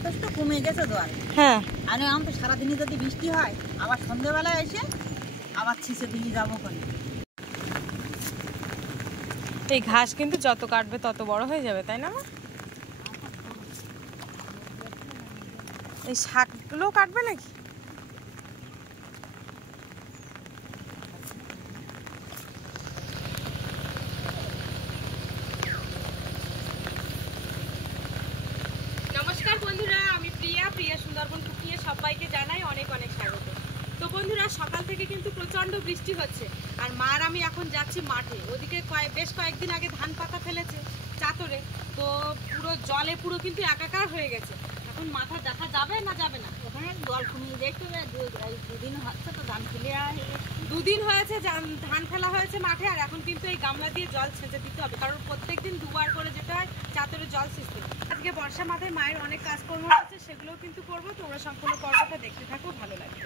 যথেষ্ট কমে গেছে জল। হ্যাঁ, আর এখন তো সারাদিনই যদি বৃষ্টি হয়, আবার সন্ধ্যেবেলায় এসে আবার ছিঁচে দিয়ে যাবো কোনে। এই ঘাস কিন্তু যত কাটবে তত বড় হয়ে যাবে, তাই না? এই শাকগুলো কাটবে নাকি? নমস্কার বন্ধুরা, আমি প্রিয়া সুন্দরবন কুকিংয়ে সবাইকে জানাই অনেক অনেক স্বাগত। তো বন্ধুরা, সকাল থেকে কিন্তু প্রচন্ড বৃষ্টি হচ্ছে, আর মার আমি এখন যাচ্ছি মাঠে। ওদিকে বেশ কয়েকদিন আগে ধান পাতা ফেলেছে চাতরে, তো পুরো জলে পুরো কিন্তু একাকার হয়ে গেছে। এখন মাথা দেখা যাবে না যাবে না? ওখানে জল কমিয়ে দেখতে দুদিন হচ্ছে তো ধান ফেলে, দুদিন হয়েছে ধান ফেলা হয়েছে মাঠে, আর এখন কিন্তু এই গামলা দিয়ে জল ছেঁচে দিতে হবে, কারণ প্রত্যেকদিন দুবার করে যেতে হয় চাতরে জল ছিঁচতে। আজকে বর্ষা মাথায় মায়ের অনেক কাজকর্ম আছে, সেগুলোও কিন্তু করবো। তোমরা সম্পূর্ণ পর্বটা দেখতে থাকো, ভালো লাগবে।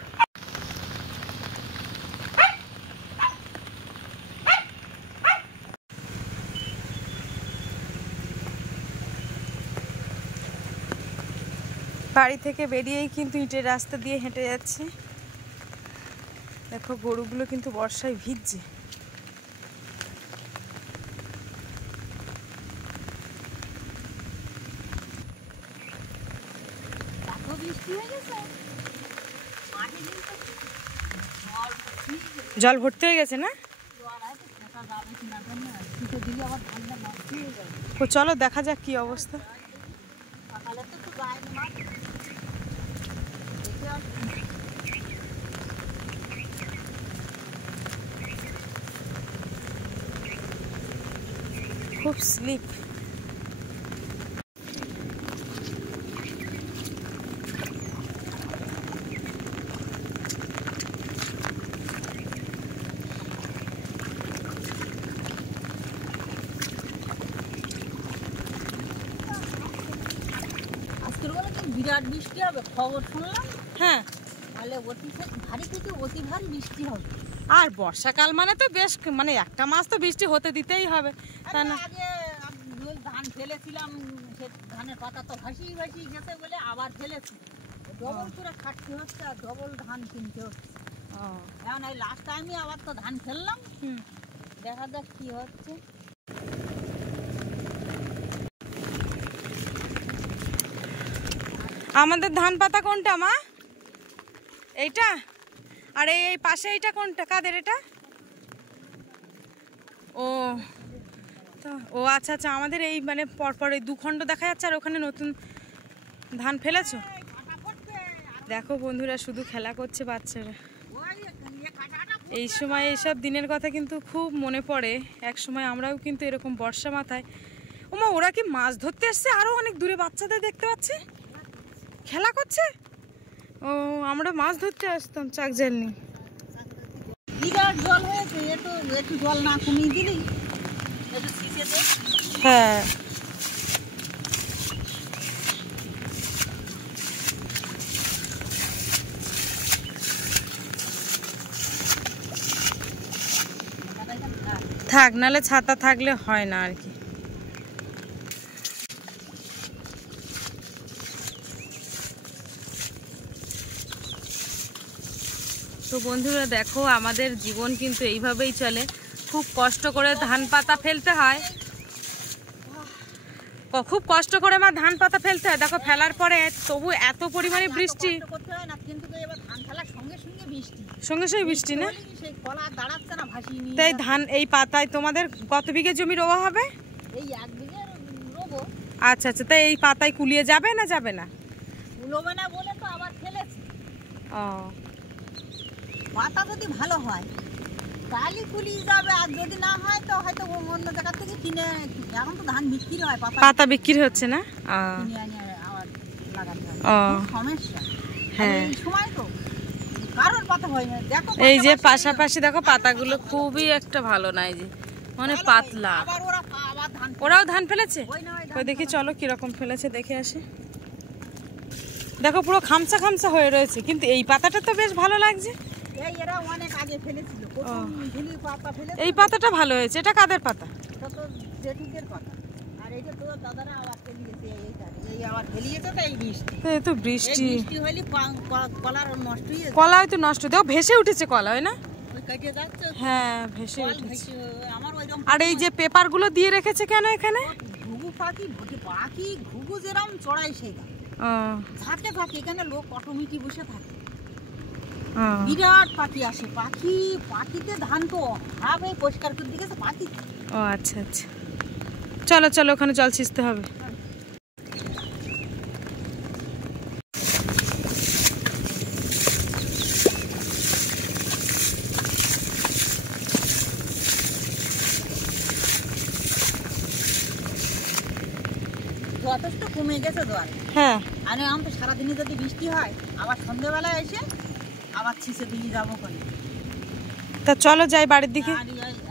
বাড়ি থেকে বেরিয়েই কিন্তু ইটের রাস্তা দিয়ে হেঁটে যাচ্ছি। দেখো, গরুগুলো কিন্তু বর্ষায় ভিজছে। এত বৃষ্টি হয়ে গেছে, মাঠে জল ভর্তি হয়ে গেছে না? চলো দেখা যাক কি অবস্থা। খুব স্লিপ। বিরাট বৃষ্টি হবে খবর শুনলাম। হ্যাঁ, তাহলে অতি ভারী থেকে অতি ভারী বৃষ্টি হবে। আর বর্ষাকাল মানে তো বেশ, মানে একটা মাস তো বৃষ্টি হতে দিতেই হবে, তা না? আগে ধান ফেলেছিলাম, সে ধানের পাতা তো ভাসিয়ে গেছে বলে আবার ফেলেছি। ডবল করে খাটতে হচ্ছে আর ডবল ধান কিনতে হচ্ছে। এখন এই লাস্ট টাইমে আবার তো ধান ফেললাম, দেখা যাক কি হচ্ছে। আমাদের ধান পাতা কোনটা মা? এইটা? আর এই পাশে এইটা কোনটা? কাদের এটা? ও ও আচ্ছা আচ্ছা, আমাদের এই মানে পরপর এই দুখণ্ড দেখা যাচ্ছে, আর ওখানে নতুন ধান ফেলেছো। দেখো বন্ধুরা, শুধু খেলা করছে বাচ্চারা। এই সময় এইসব দিনের কথা কিন্তু খুব মনে পড়ে। এক সময় আমরাও কিন্তু এরকম বর্ষা মাথায়, ওমা ওরা কি মাছ ধরতে এসছে? আরো অনেক দূরে বাচ্চাদের দেখতে পাচ্ছি খেলা করছে। ও, আমরা মাছ ধরতে আসতাম চাকজাল নিয়ে। বিরাট জল হয়েছে, একটু জল না কমিয়ে দিলি একটু ছিঁচে দে। হ্যাঁ, থাক, নালে ছাতা থাকলে হয় না আর কি। তো বন্ধুরা দেখো, আমাদের জীবন কিন্তু এইভাবেই চলে। খুব কষ্ট করে ধান পাতা ফেলতে হয়, খুব কষ্ট করে মা ধান পাতা ফেলতে হয়। দেখো, ফেলার পরে তবু এত পরিমাণে বৃষ্টি, সঙ্গে সঙ্গে বৃষ্টি না? তাই ধান এই পাতায় তোমাদের কত বিঘে জমি রোয়া হবে? আচ্ছা আচ্ছা, তাই এই পাতায় কুলিয়ে যাবে না যাবে না? ও, পাতা যদি ভালো হয় তাহলে কুলিয়ে যাবে, আর যদি না হয় তো হয়তো অন্য জায়গা থেকে কিনে। এখন তো ধান বিক্রি হয়, পাতা বিক্রি হচ্ছে না? কিনে আনি আবার লাগাতে হয়, সমস্যা। হ্যাঁ, এই সময় তো কারোর পাতা হয় না। দেখো এই যে পাশাপাশি দেখো পাতাগুলো খুবই একটা ভালো না, এই যে মানে পাতলা। ওরাও ধান ফেলেছে, ওই দেখি চলো কিরকম ফেলেছে দেখে আসি। দেখো পুরো খামচা খামচা হয়ে রয়েছে, কিন্তু এই পাতাটা তো বেশ ভালো লাগছে। এই পাতাটা ভালো হয়েছে। এটা কাদের পাতা? জেঠুদের পাতা। আর এই যে তোর দাদারা আবার ফেলিয়েছে, এই আবার ফেলিয়েছে তো এই বৃষ্টি। এই তো বৃষ্টি হলে কলার নষ্ট হয়ে যায়। কলা হয়তো নষ্ট, দেখো ভেসে উঠেছে কলা, হয় না? ওই কেটে যাচ্ছে। হ্যাঁ ভেসে উঠেছে। আমার ওইরকম। আর এই যে পেপারগুলো দিয়ে রেখেছে কেন এখানে? ঘুঘু পাখি ঘুঘু যেরকম চড়াই সেই ঝাঁকে ঝাঁকে এখানে লোক অটোমেটিক বসে থাকে। বিরাট পাখি আসে, পাখিতে ধান তো হবে পরিষ্কার করে দিয়েছে পাখি। ও আচ্ছা আচ্ছা, চলো চলো ওখানে জল ছিঁচতে হবে। যথেষ্ট কমে গেছে জল। হ্যাঁ, আর আমি তো সারাদিনে যদি বৃষ্টি হয় আবার সন্ধ্যেবেলায় এসে আবার ছিঁচে দিয়ে যাবো কোনে। তা চলো যাই বাড়ির দিকে।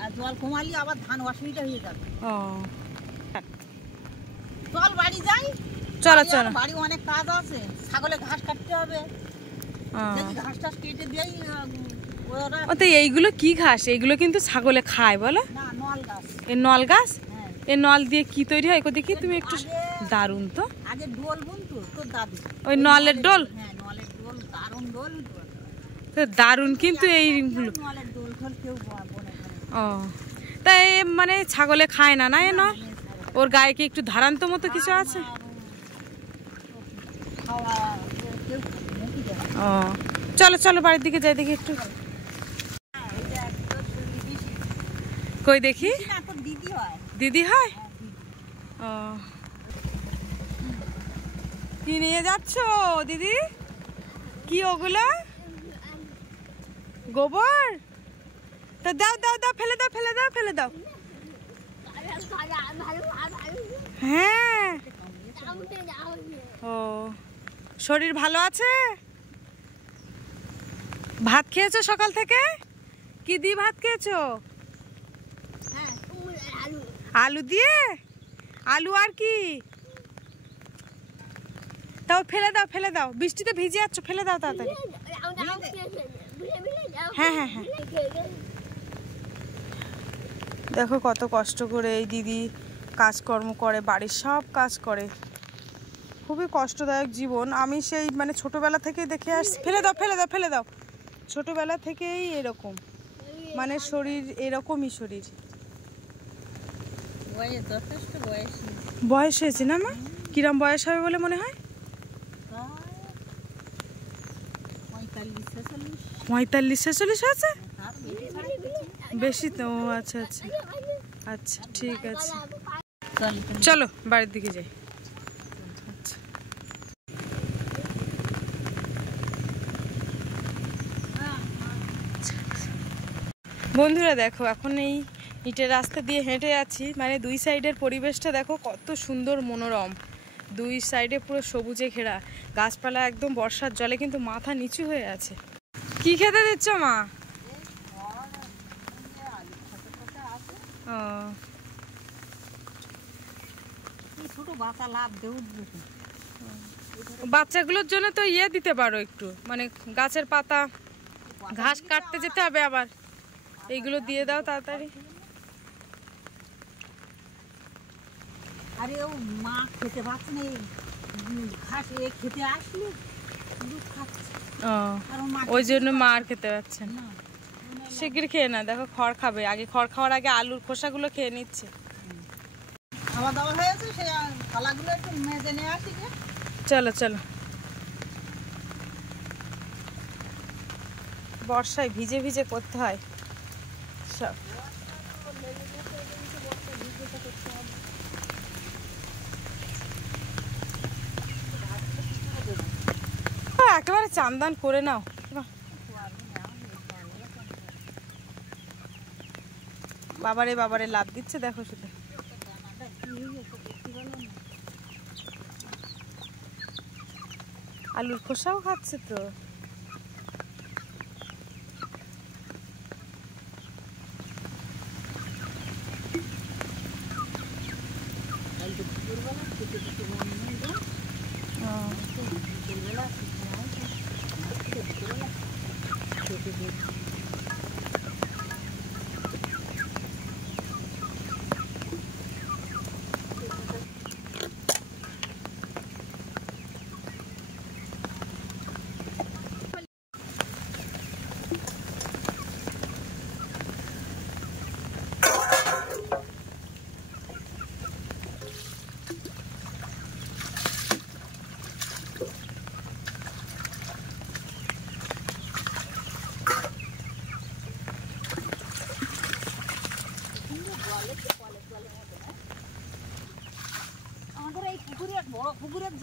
আর জল কমালি আবার ধান অসুবিধা হয়ে যাবে। ও চল বাড়ি যাই। চলো চলো, বাড়ি অনেক কাজ আছে, ছাগলে ঘাস কাটতে হবে, দেখি ঘাস টাস কেটে দিই। ও তো এইগুলো কি ঘাস? এইগুলো কিন্তু ছাগলে খায় বলো? না, নল গাছ। এই নল গাছ? হ্যাঁ। এই নল দিয়ে কি তৈরি হয় দেখি তুমি একটু। দারুণ তো। আগে ডোল বুনতো তোর দাদু। ওই নলের ডোল? হ্যাঁ, নলের ডোল, দারুণ ডোল। তো দারুণ, কিন্তু এইগুলো নলের ডোল ঠোল কেউ বনে। ও তাই মানে ছাগলে খায় না? না এ নল ওর গায়ে কি একটু ধারান্ত মতো কিছু আছে? ও চলো চলো বাড়ির দিকে যাই, দেখি একটু। কই দেখি। দিদি হয়? ও কি নিয়ে যাচ্ছ দিদি? কি ওগুলো? গোবর? তা দাও দাও দাও, ফেলে দাও ফেলে দাও ফেলে দাও। হ্যাঁ। ও শরীর ভালো আছে? ভাত খেয়েছো সকাল থেকে? কি দিয়ে ভাত খেয়েছো? আলু দিয়ে? আলু আর কি? তাও ফেলে দাও ফেলে দাও, বৃষ্টিতে ভিজে যাচ্ছ, ফেলে দাও তাড়াতাড়ি। হ্যাঁ হ্যাঁ হ্যাঁ। দেখো কত কষ্ট করে এই দিদি কাজকর্ম করে, বাড়ির সব কাজ করে। খুবই কষ্টদায়ক জীবন। আমি সেই মানে ছোটবেলা থেকেই দেখে আসছি। ফেলে দাও ফেলে দাও ফেলে দাও। ছোটবেলা থেকেই এরকম, মানে শরীর এরকমই শরীর। বয়স হয়েছে না মা? কিরম বয়স হবে বলে মনে হয়? 45-46 হয়েছে? বেশি তো। আচ্ছা আচ্ছা আচ্ছা, ঠিক আছে, চলো বাড়ির দিকে যাই। বন্ধুরা দেখো, এখন এই ইটের রাস্তা দিয়ে হেঁটে যাচ্ছি, মানে দুই সাইডের পরিবেশটা দেখো কত সুন্দর মনোরম। দুই সাইডে পুরো সবুজে ঘেরা, গাছপালা একদম বর্ষার জলে কিন্তু মাথা নিচু হয়ে আছে। কি খেতে দিচ্ছ মা? বাচ্চাগুলোর জন্য তো ইয়ে দিতে পারো একটু, মানে গাছের পাতা, ঘাস কাটতে যেতে হবে আবার, এইগুলো দিয়ে দাও তাড়াতাড়ি। আরে ও মা খেতে পাচ্ছে না, ঘাস খেতে আসলে দুধ খাচ্ছে। ওই জন্য মা আর খেতে পাচ্ছেন না। শিগগির খেয়ে না, দেখো খড় খাবে, আগে খড় খাওয়ার আগে আলুর খোসাগুলো খেয়ে নিচ্ছে। খাওয়া দাওয়া হয়েছে, সেই থালাগুলো একটু মেজে নিয়ে আসি। চলো চলো, বর্ষায় ভিজে ভিজে করতে হয় সব। একেবারে চান্দান করে নাও। বাবারে বাবারে লাভ দিচ্ছে দেখো শুধু। আলুর খোসাও খাচ্ছে তো।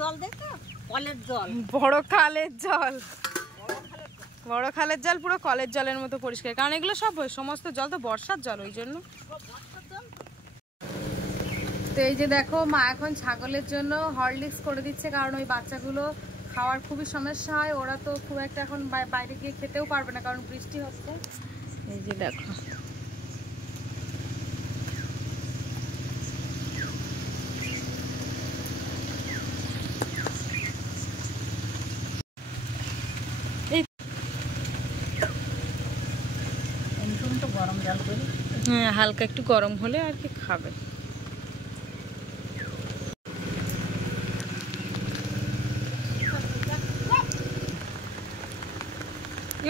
জল দেখো, কলের জল, বড় খালের জল, বড় খালের জল পুরো কলের জলের মতো পরিষ্কার, কারণ এগুলো সব সমস্ত জল তো বর্ষার জল, ওই জন্য। তো এই যে দেখো মা এখন ছাগলের জন্য হরলিক্স করে দিচ্ছে, কারণ ওই বাচ্চাগুলো খাওয়ার খুবই সমস্যা হয়, ওরা তো খুব একটা এখন বাইরে গিয়ে খেতেও পারবে না কারণ বৃষ্টি হচ্ছে। এই যে দেখো গরম জল করি, হ্যাঁ হালকা একটু গরম হলে আর কি খাবে।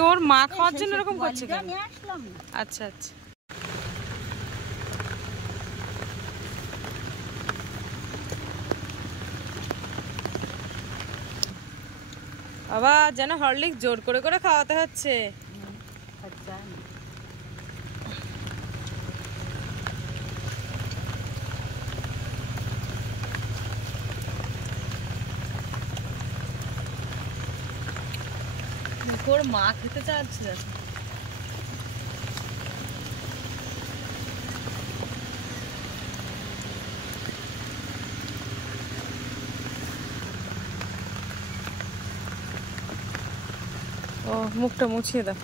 ওর মা খাওয়ার জন্য এরকম করছে কেন? আচ্ছা আচ্ছা, আবার যেন হরলিক্স জোর করে করে খাওয়াতে হচ্ছে। ওর মা খেতে চাচ্ছে। ও মুখটা মুছিয়ে দাও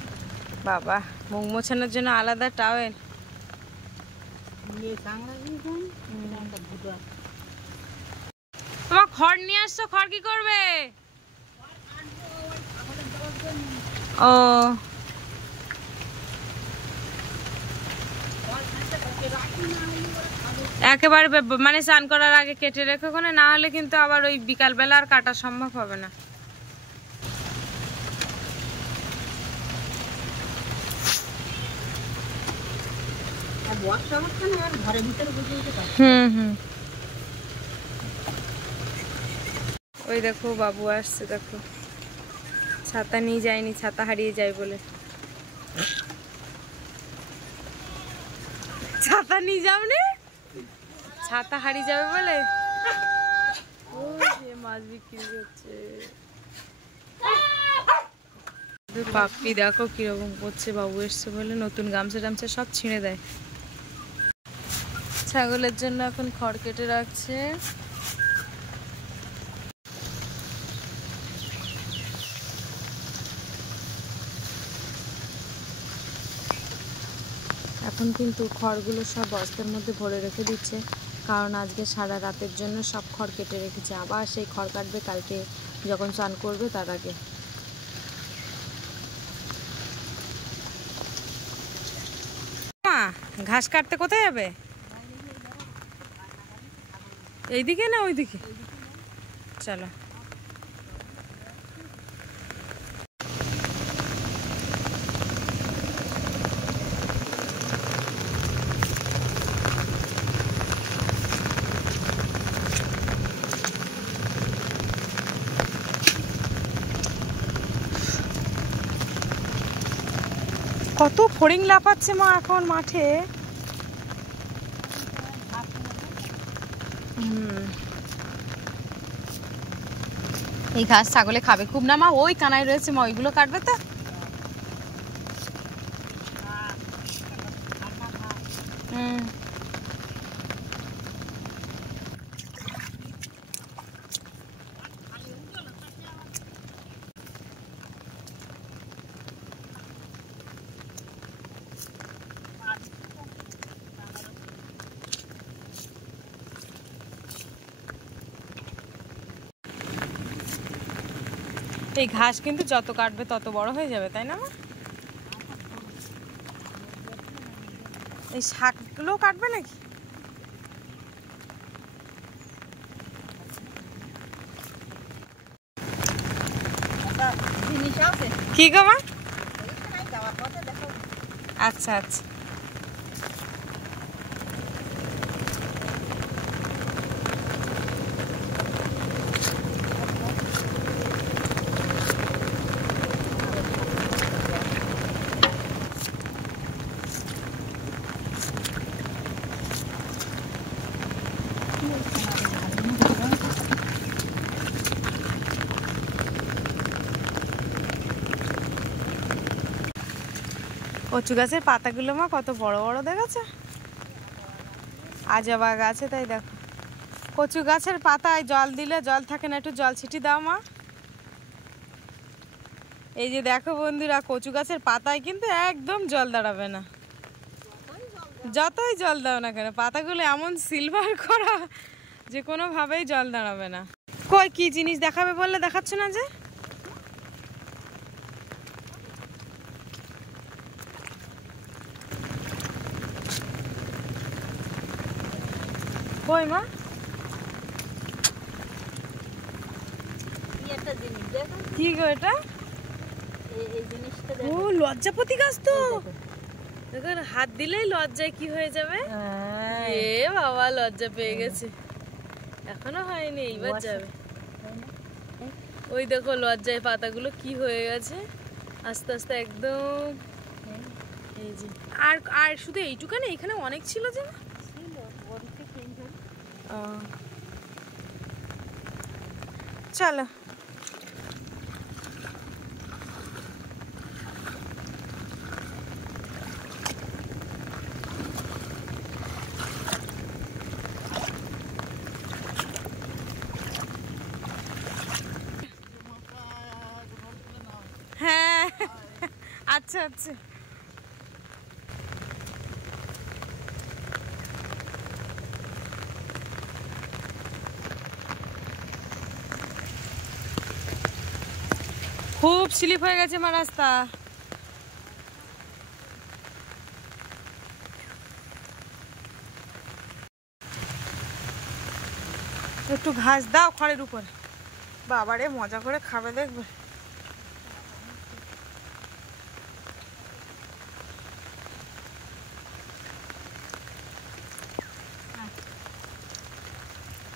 বাবা, মুখ মোছানোর জন্য আলাদা টাওয়েল। তোমার খড় নিয়ে আসছো, খড় কি করবে? ও একেবারে মানে স্নান করার আগে কেটে রেখো ওখানে, না হলে কিন্তু আবার ওই বিকালবেলা আর কাটা সম্ভব হবে না। ওই দেখো বাবু আসছে, দেখো ছাতা নিয়ে যায়নি, ছাতা হারিয়ে যায় বলে। ছাতা নিয়ে যাওনি, ছাতা হারিয়ে যাবে বলে। ও যে মাছ বিক্রি করছে, পাপ্পি দেখো কিরকম করছে, বাবু এসছে বলে নতুন গামছা টামছা সব ছিঁড়ে দেয়। ছাগলের জন্য এখন খড় কেটে রাখছে। এখন কিন্তু খড়গুলো সব বস্তার মধ্যে ভরে রেখে দিচ্ছে, কারণ আজকে সারা রাতের জন্য সব খড় কেটে রেখেছে, আবার সেই খড় কাটবে কালকে যখন স্নান করবে তার আগে। মা ঘাস কাটতে কোথায় যাবে? এইদিকে না ওইদিকে? চলো। কত ফড়িং লাফাচ্ছে মা এখন মাঠে। এই ঘাস ছাগলে খাবে খুব না মা? ওই কানাই রয়েছে মা, ওইগুলো কাটবে তো। এই ঘাস কিন্তু যত কাটবে তত বড় হয়ে যাবে, তাই না মা? এই শাকগুলো কাটবে নাকি? কি গো মা? আচ্ছা আচ্ছা, কচু গাছের পাতাগুলো মা কত বড় বড় দেখাচ্ছে, আজবা গাছে। তাই দেখো কচু গাছের পাতায় জল দিলে জল থাকে না, একটু জল ছিটি দাও মা। এই যে দেখো বন্ধুরা, কচু গাছের পাতায় কিন্তু একদম জল দাঁড়াবে না, যতই জল দাও না কেন। পাতাগুলো এমন সিলভার করা যে কোনোভাবেই জল দাঁড়াবে না। কই কি জিনিস দেখাবে বললে দেখাচ্ছ না যে? কই মা? কি গো এটা? ও লজ্জাপতি গাছ তো, দেখুন হাত দিলেই লজ্জায় কি হয়ে যাবে। এ বাবা লজ্জা পেয়ে গেছে, এখনো হয়নি, এইবার যাবে। ওই দেখো লজ্জায় পাতাগুলো কি হয়ে গেছে আস্তে আস্তে একদম। এই যে আর আর শুধু এইটুকানি, এখানে অনেক ছিল যে না? চলো হ্যাঁ আচ্ছা আচ্ছা। খুব স্লিপ হয়ে গেছে মা রাস্তা। একটু ঘাস দাও খড়ের উপরে, বাবারে মজা করে খাবে দেখবে।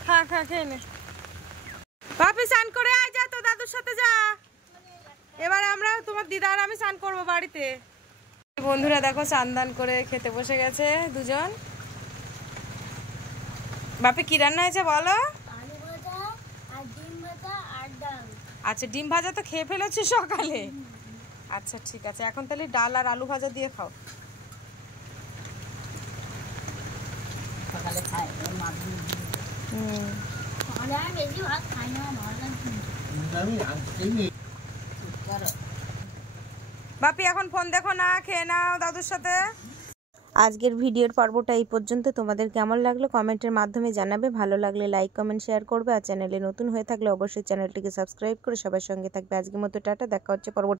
খা খা খেয়ে নে। বাপি স্নান করে আয়, যা তো দাদুর সাথে যা। এবার আমরা তোমার দিদা আর আমি স্নান করবো বাড়িতে। বন্ধুরা দেখো চান করে খেতে বসে গেছে দুজন। বাপি কি রান্না হয়েছে বলো? আচ্ছা ডিম ভাজা তো খেয়ে ফেলেছি সকালে। আচ্ছা ঠিক আছে, এখন তাহলে ডাল আর আলু ভাজা দিয়ে খাও। বাপি এখন ফোন দেখো না, খেয়ে নাও দাদুর সাথে। আজকের ভিডিওর পর্বটা এই পর্যন্ত। তোমাদের কেমন লাগলো কমেন্টের মাধ্যমে জানাবে। ভালো লাগলে লাইক কমেন্ট শেয়ার করবে, আর চ্যানেলে নতুন হয়ে থাকলে অবশ্যই চ্যানেলটিকে সাবস্ক্রাইব করে সবার সঙ্গে থাকবে। আজকের মতো টাটা, দেখা হচ্ছে পরবর্তী